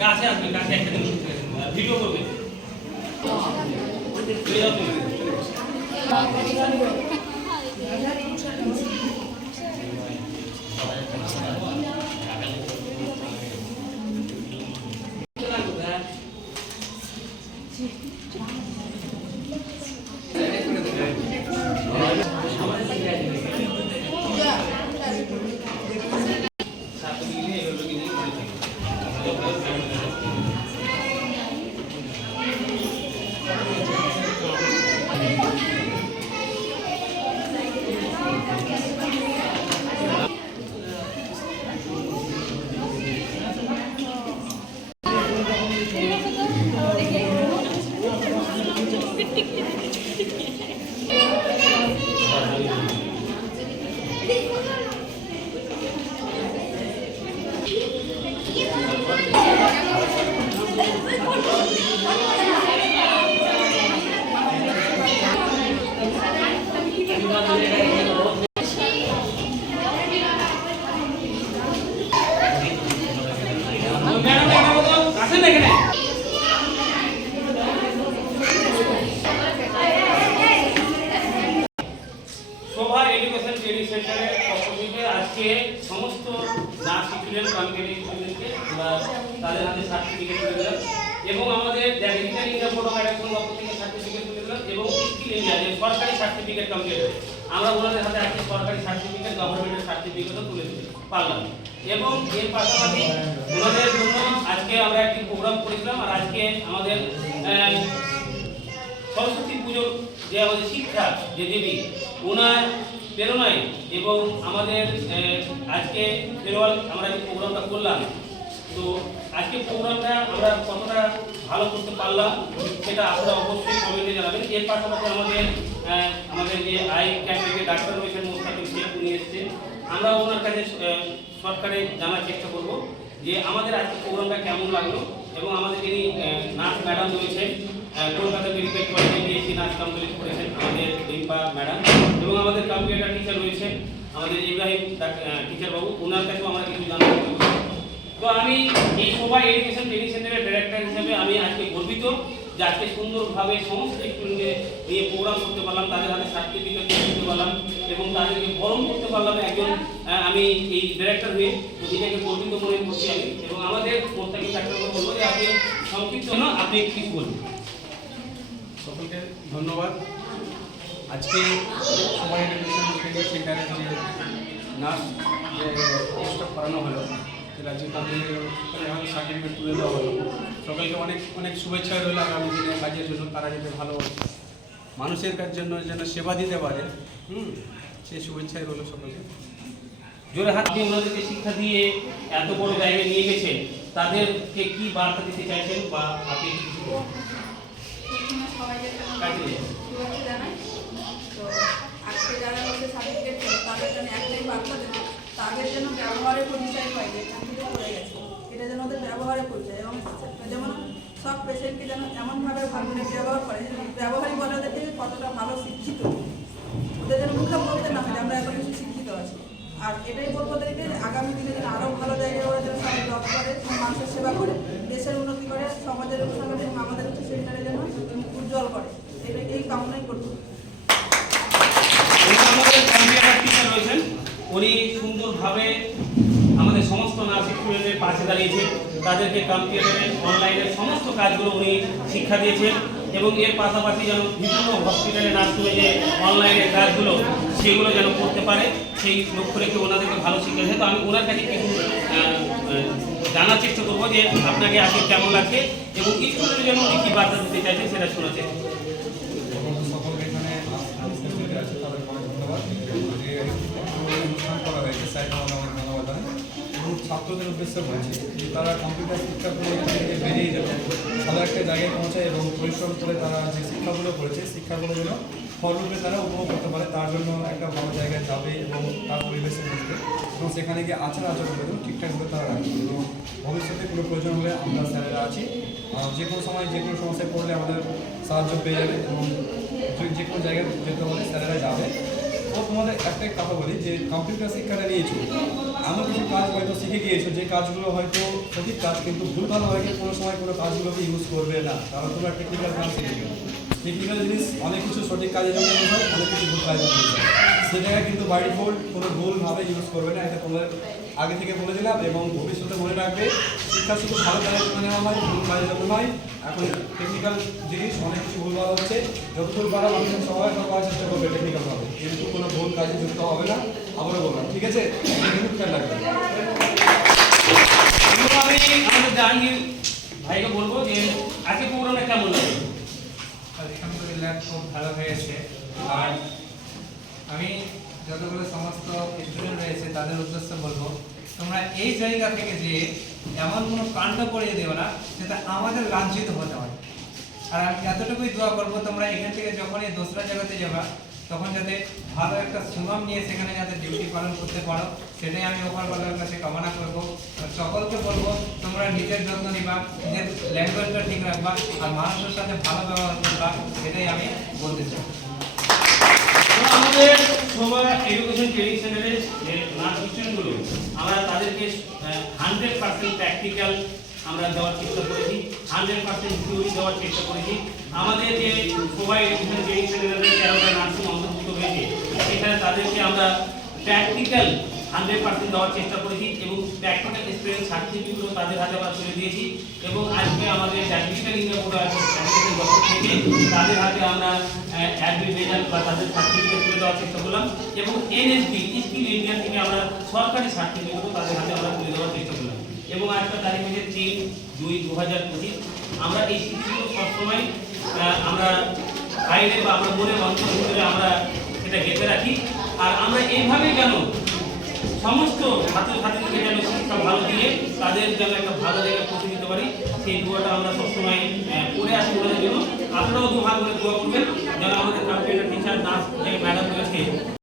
কাছে আসবেন, কাছে একটা ভিডিও করবেন। আজকে সমস্ত নার্স স্টুডেন্ট কমিউনিটি স্টুডেন্টকে আমরা তাদের হাতে সার্টিফিকেট তুলে দিলাম এবং আমাদের ডিজিটাল ইন্ডিয়া ফটো কালেকশন পক্ষ থেকে সার্টিফিকেট তুলে দিলাম এবং স্কিল ইন্ডিয়া যে সরকারি সার্টিফিকেট কমপ্লিট আমরা ওনাদের হাতে আজকে সরকারি সার্টিফিকেট গভর্নমেন্টের সার্টিফিকেটও তুলে দিতে পারলাম এবং এর পাশাপাশি ওনাদের জন্য আজকে আমরা একটি প্রোগ্রাম করেছিলাম আর আজকে আমাদের সরস্বতী পুজোর যে আমাদের শিক্ষা যে দেবী ওনার প্রেরণায় এবং আমাদের আজকে ফেরওয়াল আমরা যে প্রোগ্রামটা করলাম তো আজকে প্রোগ্রামটা আমরা কতটা ভালো করতে পারলাম সেটা আপনারা অবশ্যই কমেন্টে জানাবেন। এর পাশাপাশি আমাদের যে আই ক্যাম্পে যে ডাক্তার রয়েছেন মোস্তাকিম শেখ উনি এসেছেন আমরা ওনার কাছে সরকারে জানার চেষ্টা করব যে আমাদের আজকে প্রোগ্রামটা কেমন লাগলো এবং আমাদের যিনি নার্স ম্যাডাম রয়েছেন কলকাতা মেডিকেল কলেজে বিএসসি নার্স কমপ্লিট করেছেন আমাদের রিম্পা ম্যাডাম এবং আমাদের কম্পিউটার টিচার রয়েছেন আমাদের ইব্রাহিম টিচার বাবু ওনার কাছেও আমরা কিছু জানতে পারবো। তো আমি এই সবাই এডুকেশন ট্রেনিং সেন্টারের ডাইরেক্টর হিসেবে আমি আজকে গর্বিত যে আজকে সুন্দরভাবে সমস্ত স্টুডেন্টকে নিয়ে প্রোগ্রাম করতে পারলাম তাদের হাতে সার্টিফিকেট দিতে পারলাম এবং তাদেরকে বরণ করতে পারলাম একজন আমি এই ডাইরেক্টর হয়ে এটাকে গর্বিত মনে করছি আমি এবং আমাদের মোস্তাকিম ডাক্তারকে বলবো যে আপনি সংক্ষিপ্ত না আপনি কিছু বলুন। সকলকে ধন্যবাদ। আজকে সবাই এডুকেশন ট্রেনিং সেন্টারে যে নার্স যে কোর্সটা করানো হলো রাজ্য তাদের সার্টিফিকেট তুলে দেওয়া হলো সকলকে অনেক অনেক শুভেচ্ছা রইল আগামী দিনে কাজের জন্য তারা যাতে ভালো মানুষের কাজের জন্য যেন সেবা দিতে পারে সেই শুভেচ্ছাই রইল সকলকে। জোরে হাত দিয়ে ওনাদেরকে শিক্ষা দিয়ে এত বড় জায়গায় নিয়ে গেছেন তাদেরকে কি বার্তা দিতে চাইছেন বা আপনি কিছু আজকে যারা সার্টিফিকেট তাদের জন্য একটাই বার্তা দেব তাদের জন্য ব্যবহারের পরিচয় পাই যে চাকরিতে পড়ে গেছে এটা যেন ওদের ব্যবহারের পরিচয় এবং যেমন সব পেশেন্টকে যেন এমনভাবে ভালো ব্যবহার করে ব্যবহারই বলে ওদেরকে কতটা ভালো শিক্ষিত ওদের যেন মুখে বলতে না হয় আমরা এখন কিছু শিক্ষিত আছি আর এটাই বলবো ওদেরকে আগামী দিনে যেন আরও ভালো জায়গায় ওরা যেন সবাই জব করে মানুষের সেবা করে দেশের উন্নতি করে সমাজের উন্নতি এবং আমাদের সেন্টারে যেন উজ্জ্বল করে এই কামনাই করবো। আমাদের কম্পিউটার টিচার রয়েছেন উনি সুন্দরভাবে আমাদের সমস্ত নার্সিং স্টুডেন্টের পাশে দাঁড়িয়েছেন তাদেরকে কম্পিউটারের অনলাইনের সমস্ত কাজগুলো উনি শিক্ষা দিয়েছেন এবং এর পাশাপাশি যেন বিভিন্ন হসপিটালে নার্সিংয়ে যে অনলাইনের কাজগুলো সেগুলো যেন করতে পারে সেই লক্ষ্য রেখে ওনাদেরকে ভালো শিক্ষা দিয়েছে। তো আমি ওনার কাছে কিছু জানার চেষ্টা করবো যে আপনাকে আজকে কেমন লাগছে এবং স্টুডেন্টের জন্য উনি কী বার্তা দিতে চাইছেন সেটা শোনার চেষ্টা করবো। এবং ছাত্রদের উদ্দেশ্যে বলছি যে তারা কম্পিউটার শিক্ষাগুলো এখান থেকে বেরিয়ে যাবে ভালো একটা জায়গায় পৌঁছায় এবং পরিশ্রম করে তারা যে শিক্ষাগুলো করেছে শিক্ষাগুলো যেন ফলরূপে তারা উপভোগ করতে পারে তার জন্য একটা ভালো জায়গায় যাবে এবং তার পরিবেশে বসবে এবং সেখানে গিয়ে আচরণগুলো ঠিকঠাকভাবে তারা রাখবে এবং ভবিষ্যতে কোনো প্রয়োজন হলে আমরা স্যারেরা আছি যে কোনো সময় যে কোনো সমস্যায় পড়লে আমাদের সাহায্য পেয়ে যাবে এবং যে কোনো জায়গায় যেতে হলে স্যারেরা যাবে। ও তোমাদের একটাই কথা বলি যে কম্পিউটার শিক্ষাটা নিয়েছো এমন কিছু কাজ হয়তো শিখে গিয়েছো যে কাজগুলো হয়তো সঠিক কাজ, কিন্তু ভুলভাল হয়ে গিয়ে কোনো সময় কোনো কাজগুলোকে ইউজ করবে না, কারণ তোমরা টেকনিক্যাল কাজ শিখেছো। টেকনিক্যাল জিনিস অনেক কিছু সঠিক কাজে জন্য ইউজ হয়, অনেক কিছু ভুল কাজে জন্য ইউজ হয়। সেটাকে কিন্তু বাই ডিফল্ট কোনো ভুলভাবে ইউজ করবে না, এটা তোমাদের আগে থেকে বলে দিলাম। এবং ভবিষ্যতে মনে রাখবে, শিক্ষা শুধু ভালো কাজের জন্য নেওয়া হয়, ভুল কাজের জন্য নয়। এখন টেকনিক্যাল জিনিস অনেক কিছু ভুলভাল হচ্ছে, যতদূর পারা মানুষের সবাই করার চেষ্টা করবে টেকনিক্যালভাবে, কিন্তু কোনো ভুল কাজে যুক্ত হবে না, আবারও বললাম, ঠিক আছে? কিন্তু খেয়াল রাখবে। আমি আমাদের জাহাঙ্গীর ভাইকে বলবো যে আজকে প্রোগ্রামটা কেমন লাগে। আলহামদুলিল্লাহ খুব ভালো হয়েছে। আর আমি যতগুলো সমস্ত স্টুডেন্ট রয়েছে তাদের উদ্দেশ্যে বলবো, তোমরা এই জায়গা থেকে যে এমন কোনো কাণ্ড করিয়ে দিও না যেটা আমাদের লাঞ্ছিত হতে হয়। আর আমি এতটুকুই দোয়া করবো, তোমরা এখান থেকে যখনই দোসরা জায়গাতে যাবা তখন যাতে ভালো একটা সুনাম নিয়ে সেখানে যাতে ডিউটি পালন করতে পারো, সেটাই আমি উপরওয়ালার কাছে কামনা করবো। আর সকলকে বলবো, তোমরা নিজের যত্ন নিবা, নিজের ল্যাঙ্গুয়েজটা ঠিক রাখবা, আর মানুষের সাথে ভালো ব্যবহার করবা, সেটাই আমি বলতে চাই। তো আমাদের সবার এডুকেশন ট্রেনিং সেন্টারের যে নার্স স্টুডেন্টগুলো, আমরা তাদেরকে 100% প্র্যাকটিক্যাল আমরা দেওয়ার চেষ্টা করেছি, 100% থিওরি দেওয়ার চেষ্টা করেছি। আমাদের যে সবাই এডুকেশন ট্রেনিং সেন্টারের 13টা নার্সিং অন্তর্ভুক্ত হয়েছে, সেখানে তাদেরকে আমরা প্র্যাকটিক্যাল 100% দেওয়ার চেষ্টা করেছি এবং প্র্যাকটিক্যাল এক্সপিরিয়েন্স সার্টিফিকেটও তাদের হাতে আমরা তুলে দিয়েছি। এবং আজকে আমাদের ডিজিটাল ইন্ডিয়া বোর্ড অ্যাডমিশন দপ্তর থেকে তাদের হাতে আমরা অ্যাডমিট রেজাল্ট বা তাদের সার্টিফিকেট তুলে দেওয়ার চেষ্টা করলাম। এবং এনএসবি স্কিল ইন্ডিয়া থেকে আমরা সরকারি সার্টিফিকেটও তাদের হাতে আমরা তুলে দেওয়ার চেষ্টা করলাম। এবং আজকের তারিখ হচ্ছে 3/2/2025। আমরা এই স্মৃতিগুলো সবসময় আমরা বাইরে বা আমরা মনের অন্তর ভিতরে আমরা সেটা গেঁথে রাখি। আর আমরা এইভাবেই যেন সমস্ত ছাত্রছাত্রীদেরকে যেন শিক্ষা ভালো দিয়ে তাদের যেন একটা ভালো জায়গায় পৌঁছে দিতে পারি, সেই দোয়াটা আমরা সবসময় করে আসি ওদের জন্য। আপনারাও দু হাত করে দোয়া করবেন।